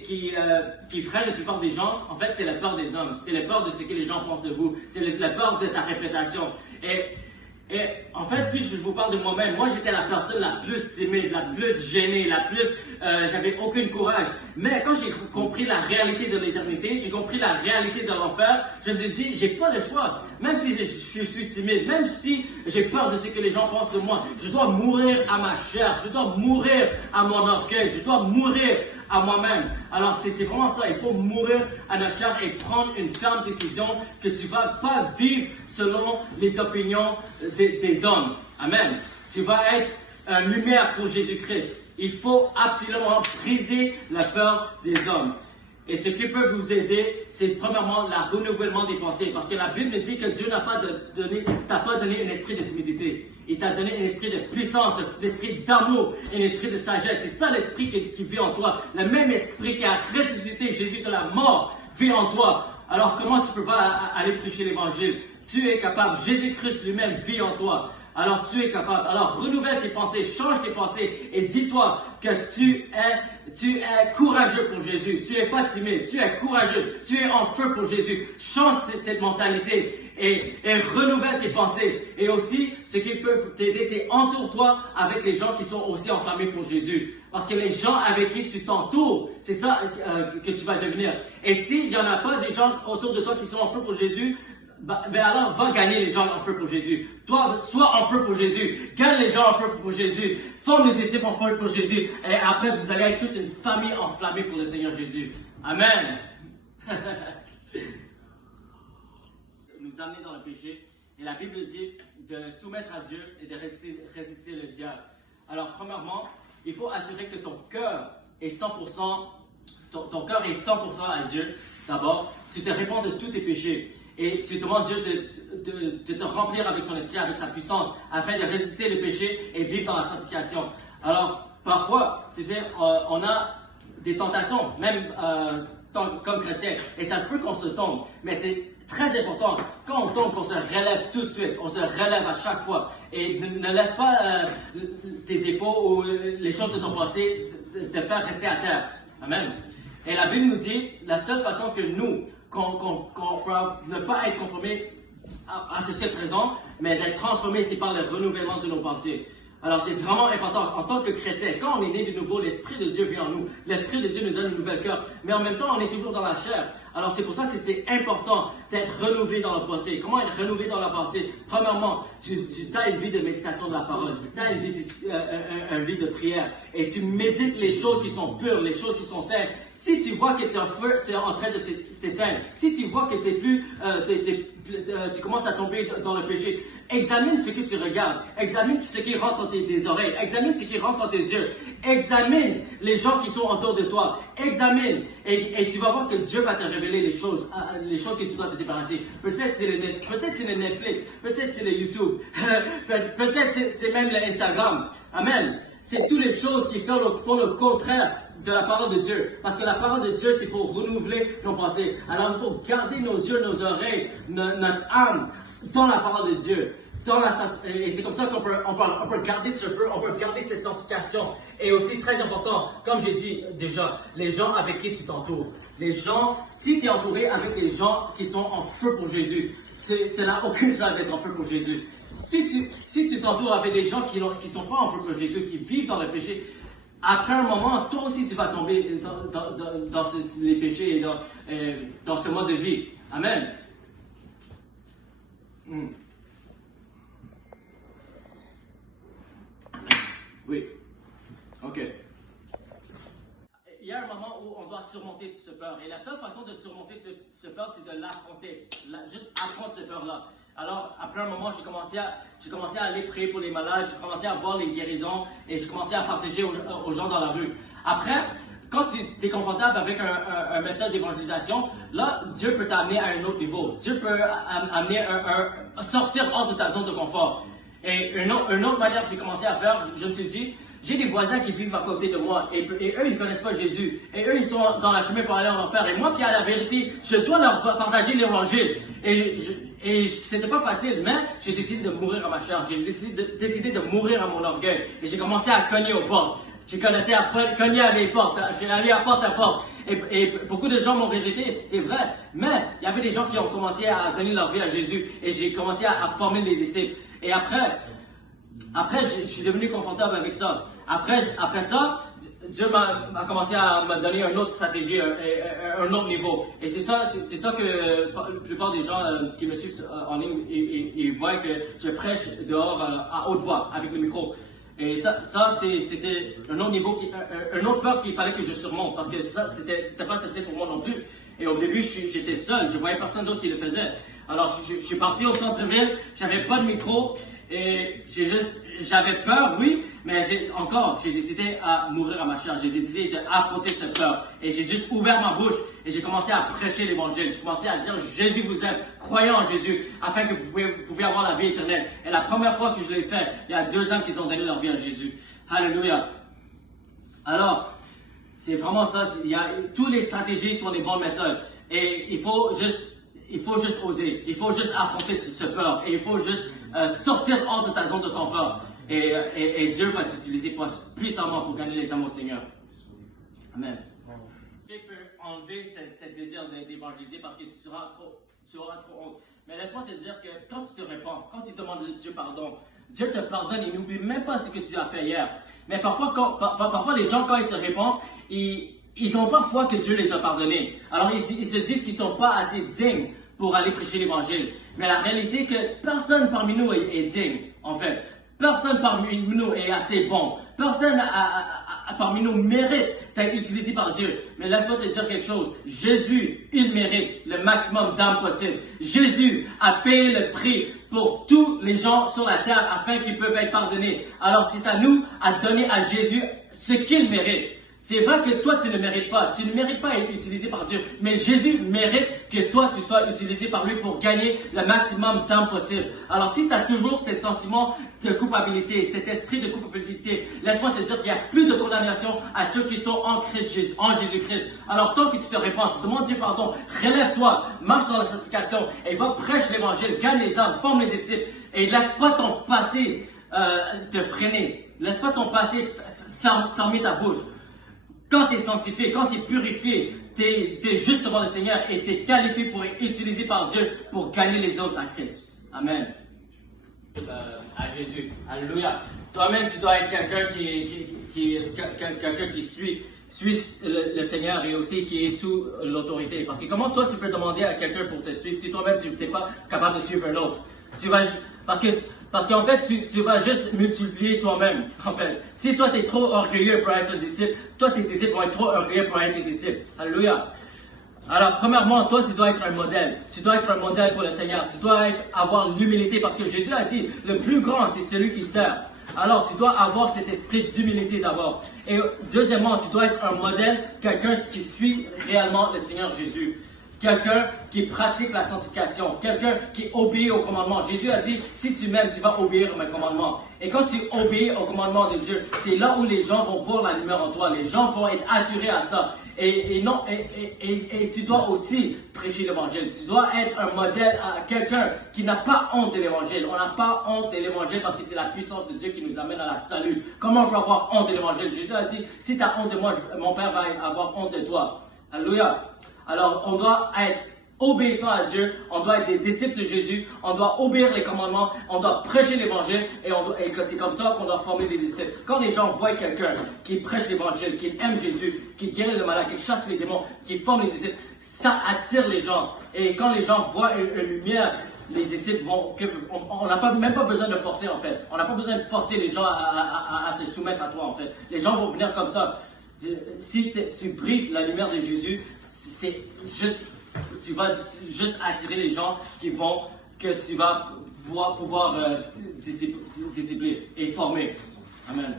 qui freine la plupart des gens, en fait, c'est la peur des hommes. C'est la peur de ce que les gens pensent de vous. C'est la peur de ta réputation. Et en fait, si je vous parle de moi-même, moi j'étais la personne la plus timide, la plus gênée, j'avais aucun courage. Mais quand j'ai compris la réalité de l'éternité, j'ai compris la réalité de l'enfer, je me suis dit, j'ai pas de choix. Même si je suis timide, même si j'ai peur de ce que les gens pensent de moi, je dois mourir à ma chair, je dois mourir à mon orgueil, je dois mourir à moi-même. Alors c'est vraiment ça, il faut mourir à notre chair et prendre une ferme décision que tu vas pas vivre selon les opinions des hommes. Amen. Tu vas être une lumière pour Jésus-Christ. Il faut absolument briser la peur des hommes. Et ce qui peut vous aider, c'est premièrement le renouvellement des pensées. Parce que la Bible dit que Dieu t'a pas donné un esprit de timidité. Il t'a donné un esprit de puissance, un esprit d'amour, un esprit de sagesse. C'est ça l'esprit qui vit en toi. Le même esprit qui a ressuscité Jésus de la mort vit en toi. Alors comment tu peux pas aller prêcher l'évangile? Tu es capable. Jésus-Christ lui-même vit en toi. Alors tu es capable. Alors renouvelle tes pensées, change tes pensées et dis-toi que tu es courageux pour Jésus. Tu es pas timide, tu es courageux, tu es en feu pour Jésus. Change cette mentalité et renouvelle tes pensées. Et aussi, ce qui peut t'aider, c'est entoure-toi avec les gens qui sont aussi enflammés pour Jésus. Parce que les gens avec qui tu t'entoures, c'est ça que tu vas devenir. Et s'il n'y en a pas des gens autour de toi qui sont en feu pour Jésus, alors va gagner les gens en feu pour Jésus. Toi, sois en feu pour Jésus. Gagne les gens en feu pour Jésus. Forme les disciples en feu pour Jésus. Et après, vous allez être toute une famille enflammée pour le Seigneur Jésus. Amen. Nous amener dans le péché. Et la Bible dit de soumettre à Dieu et de résister le diable. Alors, premièrement, il faut assurer que ton cœur est 100%, ton cœur est 100% à Dieu. D'abord, tu te réponds de tous tes péchés. Et tu demandes Dieu de te remplir avec son esprit, avec sa puissance, afin de résister le péché et vivre dans la sanctification. Alors, parfois, tu sais, on a des tentations, même comme chrétien, et ça se peut qu'on se tombe, mais c'est très important, quand on tombe, qu'on se relève tout de suite, on se relève à chaque fois, et ne laisse pas tes défauts ou les choses de ton passé te faire rester à terre. Amen. Et la Bible nous dit, la seule façon que nous, qu'on peut ne pas être conformé à ce ciel présent, mais d'être transformé, c'est par le renouvellement de nos pensées. Alors c'est vraiment important, en tant que chrétien, quand on est né de nouveau, l'Esprit de Dieu vient en nous. L'Esprit de Dieu nous donne un nouvel cœur, mais en même temps, on est toujours dans la chair. Alors c'est pour ça que c'est important d'être renouvelé dans la pensée. Comment être renouvelé dans la pensée? Premièrement, tu as une vie de méditation de la parole, tu as une vie de prière, et tu médites les choses qui sont pures, les choses qui sont saines. Si tu vois que ton feu c'est en train de s'éteindre, si tu vois que tu commences à tomber dans le péché, examine ce que tu regardes, examine ce qui rentre dans tes oreilles, examine ce qui rentre dans tes yeux, examine les gens qui sont autour de toi, examine, et tu vas voir que Dieu va te révéler les choses que tu dois te débarrasser. Peut-être c'est le Netflix, peut-être c'est le YouTube, peut-être c'est même le Instagram. Amen. C'est toutes les choses qui font le contraire de la parole de Dieu. Parce que la parole de Dieu, c'est pour renouveler nos pensées. Alors il faut garder nos yeux, nos oreilles, notre âme dans la parole de Dieu. Et c'est comme ça qu'on peut garder ce feu, on peut garder cette sanctification. Et aussi, très important, comme j'ai dit déjà, les gens avec qui tu t'entoures. Les gens, si tu es entouré avec des gens qui sont en feu pour Jésus, tu n'as aucune chance d'être en feu pour Jésus. Si tu t'entoures avec des gens qui ne sont pas en feu pour Jésus, qui vivent dans le péché, après un moment, toi aussi tu vas tomber dans les péchés et dans ce mode de vie. Amen. Oui. OK. Il y a un moment où on doit surmonter ce peur. Et la seule façon de surmonter ce peur, c'est de l'affronter. Juste affronter ce peur-là. Alors, après un moment, j'ai commencé à aller prier pour les malades, j'ai commencé à voir les guérisons et j'ai commencé à partager aux gens dans la rue. Après, quand tu es confortable avec un méthode d'évangélisation, là, Dieu peut t'amener à un autre niveau. Dieu peut amener sortir hors de ta zone de confort. Et une autre manière que j'ai commencé à faire, je me suis dit, j'ai des voisins qui vivent à côté de moi et eux, ils ne connaissent pas Jésus. Et eux, ils sont dans la chemin pour aller en enfer. Et moi qui ai la vérité, je dois leur partager l'évangile. Et c'était pas facile, mais j'ai décidé de mourir à ma chair. J'ai décidé de mourir à mon orgueil. Et j'ai commencé à cogner aux portes. J'ai commencé à cogner à mes portes. J'ai allé à porte à porte. Et beaucoup de gens m'ont rejeté, c'est vrai. Mais il y avait des gens qui ont commencé à donner leur vie à Jésus. Et j'ai commencé à former des disciples. Et après, je suis devenu confortable avec ça. Après ça, Dieu m'a commencé à me donner une autre stratégie, un autre niveau. Et c'est ça que la plupart des gens qui me suivent en ligne, ils voient que je prêche dehors à haute voix, avec le micro. Et ça c'était un autre niveau, un autre peur qu'il fallait que je surmonte, parce que ça, c'était pas facile pour moi non plus. Et au début, j'étais seul, je voyais personne d'autre qui le faisait. Alors, je suis parti au centre-ville, j'avais pas de micro, et j'avais peur, oui, mais j'ai décidé à mourir à ma chair. J'ai décidé d'affronter cette peur. Et j'ai juste ouvert ma bouche et j'ai commencé à prêcher l'évangile. J'ai commencé à dire Jésus vous aime, croyez en Jésus, afin que vous pouvez avoir la vie éternelle. Et la première fois que je l'ai fait, il y a 2 ans qu'ils ont donné leur vie à Jésus. Alléluia. Alors, c'est vraiment ça. Toutes les stratégies sont des bonnes méthodes. Et il faut juste oser. Il faut juste affronter cette peur. Et il faut juste sortir hors de ta zone de confort. Et Dieu va t'utiliser puissamment pour gagner les âmes au Seigneur. Amen. Dieu peut enlever ce désir d'évangéliser parce que tu auras trop honte. Mais laisse-moi te dire que quand tu te répands, quand tu demandes à Dieu pardon, Dieu te pardonne et n'oublie même pas ce que tu as fait hier. Mais parfois les gens, quand ils se répandent, ils n'ont pas foi que Dieu les a pardonnés. Alors ils se disent qu'ils ne sont pas assez dignes pour aller prêcher l'évangile. Mais la réalité est que personne parmi nous est digne, en fait. Personne parmi nous est assez bon. Personne parmi nous mérite d'être utilisé par Dieu. Mais laisse-moi te dire quelque chose. Jésus, il mérite le maximum d'âmes possible. Jésus a payé le prix pour tous les gens sur la terre afin qu'ils peuvent être pardonnés. Alors c'est à nous à donner à Jésus ce qu'il mérite. C'est vrai que toi, tu ne mérites pas. Tu ne mérites pas être utilisé par Dieu. Mais Jésus mérite que toi, tu sois utilisé par lui pour gagner le maximum d'âmes possible. Alors, si tu as toujours ce sentiment de culpabilité, cet esprit de culpabilité, laisse-moi te dire qu'il n'y a plus de condamnation à ceux qui sont en Jésus-Christ. Alors, tant que tu te répands, tu demandes Dieu pardon, relève-toi, marche dans la sanctification et va prêcher l'évangile, gagne les âmes, forme les disciples et laisse pas ton passé te freiner. Laisse pas ton passé fermer ta bouche. Quand tu es sanctifié, quand tu es purifié, tu es juste devant le Seigneur et tu es qualifié pour être utilisé par Dieu pour gagner les autres à Christ. Amen. À Jésus. Alléluia. Toi-même, tu dois être quelqu'un qui suit le Seigneur et aussi qui est sous l'autorité. Parce que comment toi, tu peux demander à quelqu'un pour te suivre si toi-même, tu n'es pas capable de suivre un autre? Parce qu'en fait, tu vas juste multiplier toi-même. En fait, si toi, tu es trop orgueilleux pour être un disciple, toi, tes disciples vont être trop orgueilleux pour être tes disciples. Alléluia. Alors, premièrement, toi, tu dois être un modèle. Tu dois être un modèle pour le Seigneur. Tu dois avoir l'humilité parce que Jésus a dit, le plus grand, c'est celui qui sert. Alors, tu dois avoir cet esprit d'humilité d'abord. Et deuxièmement, tu dois être un modèle, quelqu'un qui suit réellement le Seigneur Jésus. Quelqu'un qui pratique la sanctification, quelqu'un qui obéit aux commandements. Jésus a dit, si tu m'aimes, tu vas obéir à mes commandements. Et quand tu obéis aux commandements de Dieu, c'est là où les gens vont voir la lumière en toi. Les gens vont être attirés à ça. Et tu dois aussi prêcher l'évangile. Tu dois être un modèle à quelqu'un qui n'a pas honte de l'évangile. On n'a pas honte de l'évangile parce que c'est la puissance de Dieu qui nous amène à la salut. Comment on peut avoir honte de l'évangile? Jésus a dit, si tu as honte de moi, mon Père va avoir honte de toi. Alléluia. Alors, on doit être obéissant à Dieu, on doit être des disciples de Jésus, on doit obéir les commandements, on doit prêcher l'évangile et c'est comme ça qu'on doit former des disciples. Quand les gens voient quelqu'un qui prêche l'évangile, qui aime Jésus, qui guérit le malade, qui chasse les démons, qui forme les disciples, ça attire les gens. Et quand les gens voient une lumière, les disciples on n'a même pas besoin de forcer en fait. On n'a pas besoin de forcer les gens à se soumettre à toi en fait. Les gens vont venir comme ça. Si tu brilles la lumière de Jésus, tu vas juste attirer les gens que tu vas pouvoir discipliner et former. Amen.